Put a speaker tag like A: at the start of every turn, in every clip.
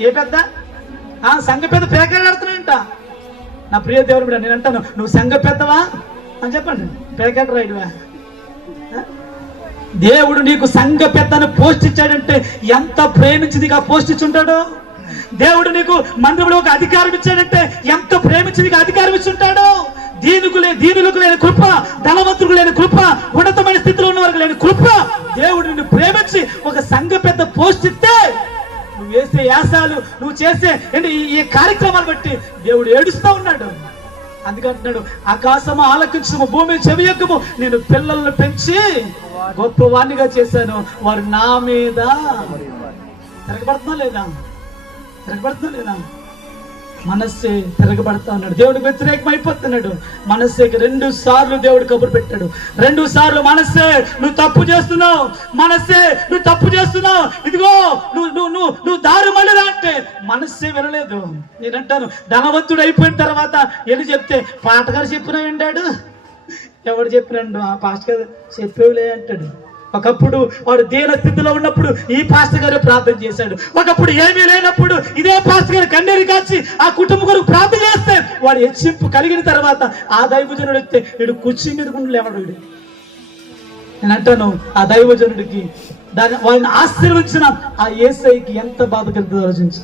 A: ఏ పెద్ద? ఆ సంఘ పెద్ద పేకాడుతున్నాయంట నా ప్రియ దేవుడు బిడ్డ నేను అంటాను నువ్వు సంఘ పెద్దవా? అని చెప్పండి. పేకాడు రైడ్వా దేవుడు నీకు సంఘ పెద్దను పోషించాడంటే ఎంత ప్రేమించిందిగా పోషించుంటాడు? దేవుడు నీకు మందిరంలో ఒక అధికారం ఇచ్చాడంటే ఎంత ప్రేమించిందిగా అధికారం ఇచ్చుంటాడు? దీనికి లే దీనులకు లేని కృప ధనవంతులకు లేని కృప ఉన్నతమైన స్థితిలో ఉన్న వారికి లేని కృప దేవుడు నిన్ను ప్రేమించి ఒక సంఘ పెద్ద పోషిస్తే నువ్వు వేసే యాసాలు నువ్వు చేసే ఏంటి ఈ- కార్యక్రమాలు బట్టి దేవుడు ఏడుస్తూ ఉన్నాడు. అందుకంటున్నాడు ఆకాశము ఆలకించము భూమి చెవియక్కము నేను పిల్లలను పెంచి గొప్పవాణ్ణిగా చేశాను. వారు నా మీద తిరగబడుతున్నా లేదా? తిరగబడుతున్నా లేదా? మనస్సే తిరగబడతా ఉన్నాడు దేవుడు వ్యతిరేకం అయిపోతున్నాడు మనస్సేకి రెండు సార్లు దేవుడు కబురు పెట్టాడు. రెండు సార్లు మనస్సే నువ్వు తప్పు చేస్తున్నావు. మనస్సే నువ్వు తప్పు చేస్తున్నావు. ఇదిగో నువ్వు నువ్వు నువ్వు నువ్వు దారి మళ్ళీరా అంటే మనస్సే వినలేదు. నేనంటాను ధనవంతుడు అయిపోయిన తర్వాత వెళ్ళి చెప్తే పాటగారు చెప్పినా వింటాడు. ఎవడు చెప్పినాడు ఆ పాస్టర్ గారు చెప్పేవులే అంటాడు. ఒకప్పుడు వాడు దీన స్థితిలో ఉన్నప్పుడు ఈ పాస్టర్ గారు ప్రార్థన చేశాడు. ఒకప్పుడు ఏమీ లేనప్పుడు ఇదే పాస్టర్ గారు కన్నీరు కాచి ఆ కుటుంబం కొరకు ప్రార్థన చేస్తే వాడు హెచ్చింపు కలిగిన తర్వాత ఆ దైవజనుడు వస్తే వీడు కుర్చీ మీద కూడా లేవడు వీడు. నేను అంటాను ఆ దైవజనుడికి దాని వాడిని ఆశీర్వదించిన ఆ ఏసైకి ఎంత బాధ కలుగుతుందో ఆలోచించు.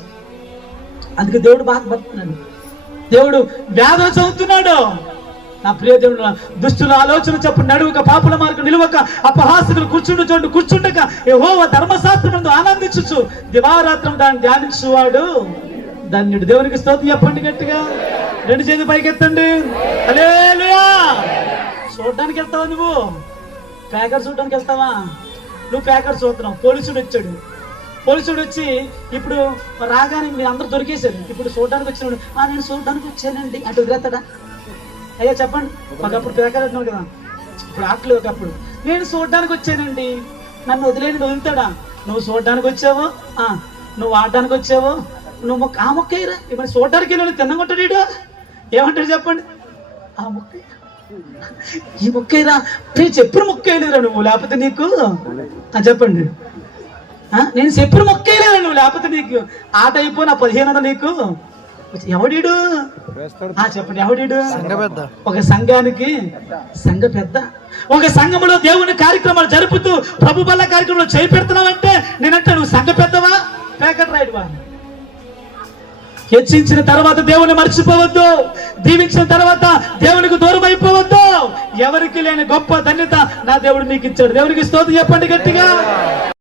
A: అందుకే దేవుడు బాధపడుతున్నాడు. దేవుడు వ్యాధ చదువుతున్నాడు. నా ప్రియదేవుడు దుష్టుల ఆలోచన చెప్పు నడువుక పాపుల మార్గం నిలువక అపహాసకులు కూర్చుండు చూడు కూర్చుండక యెహోవా ధర్మశాస్త్రం ఆనందించు దివారాత్రం దాన్ని ధ్యానించువాడు. దాన్ని దేవునికి స్తోత్రం చెప్పండి గట్టిగా. రెండు చేతి పైకి ఎత్తండి చూడడానికి వెళ్తావా నువ్వు? ప్యాకర్ చూడడానికి వెళ్తావా? నువ్వు ప్యాకర్ చూస్తున్నావు. పోలీసుడు వచ్చాడు. పోలీసుడు వచ్చి ఇప్పుడు రాగానే మీరు అందరూ దొరికేశారు. ఇప్పుడు చూడడానికి వచ్చినాడు ఆ నేను చూడడానికి వచ్చానండి. అటు వదిలేస్తాడా? అయ్యా చెప్పండి. ఒకప్పుడు పేకారు అంటున్నావు కదా. ఇప్పుడు ఆకలి ఒకప్పుడు. నేను చూడడానికి వచ్చానండి. నన్ను వదిలేని వదులుతాడా నువ్వు చూడడానికి వచ్చావు? ఆ, నువ్వు ఆడడానికి వచ్చావు? నువ్వు మొక్క ఆ మొక్క వేయరా ఇప్పుడు చూడడానికి వెళ్ళి తిన్నగొట్టడు ఏమంటాడు చెప్పండి? ఆ మొక్క ఈ మొక్కేరా నేను చెప్పుడు మొక్కేయలేదురా నువ్వు లేకపోతే నీకు? ఆ, చెప్పండి. నేను చెప్పుడు మొక్కేయలేదురా నువ్వు లేకపోతే నీకు? ఆట అయిపోయిన నా పదిహేను నీకు? ఎవడీడు? ఆ, చెప్పండి ఎవడీడు? ఒక సంఘానికి సంఘ పెద్ద. ఒక సంఘములో దేవుని కార్యక్రమాలు జరుపుతూ ప్రభు బల్ల కార్యక్రమంలో చేయి పెడుతున్నావంటే నేనంటే నువ్వు సంఘ పెద్దవా? పేకట్ రైడ్వా? హెచ్చించిన తర్వాత దేవుని మర్చిపోవద్దు. దీవించిన తర్వాత దేవునికి దూరం అయిపోవద్దు. ఎవరికి లేని గొప్ప ధన్యత నా దేవుడు నీకు ఇచ్చాడు దేవునికి స్తోత్రం చెప్పండి గట్టిగా.